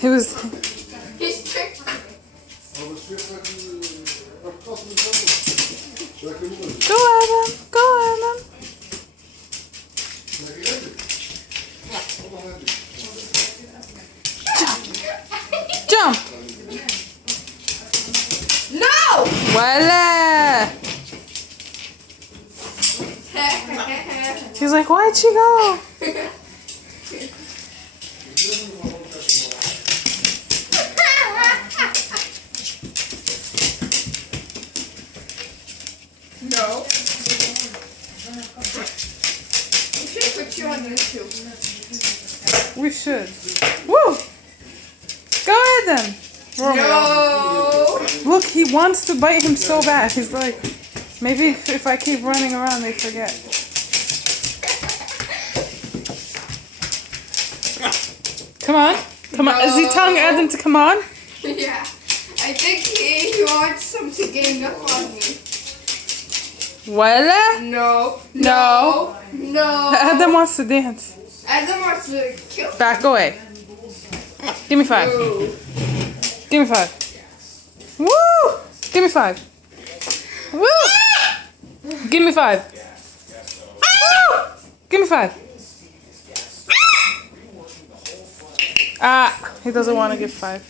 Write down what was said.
He was. He's tricked me. Go Adam! Go Adam! Jump! No! Voila! He's like, why'd she go? No. We should put you on YouTube. We should. Woo! Go Adam! Romeo. No. Look, he wants to bite him so bad. He's like, maybe if I keep running around, they forget. Come on. Come on. Is he telling Adam to come on? Yeah. I think he wants some to gang up on me. Voila! No. No. No. Adam wants to dance. Adam wants to kill me. Back away. Give me 5. No. Give me 5. Woo! Give me 5. Woo! Give me 5. Woo! Give me 5. Ah, he doesn't want to give 5.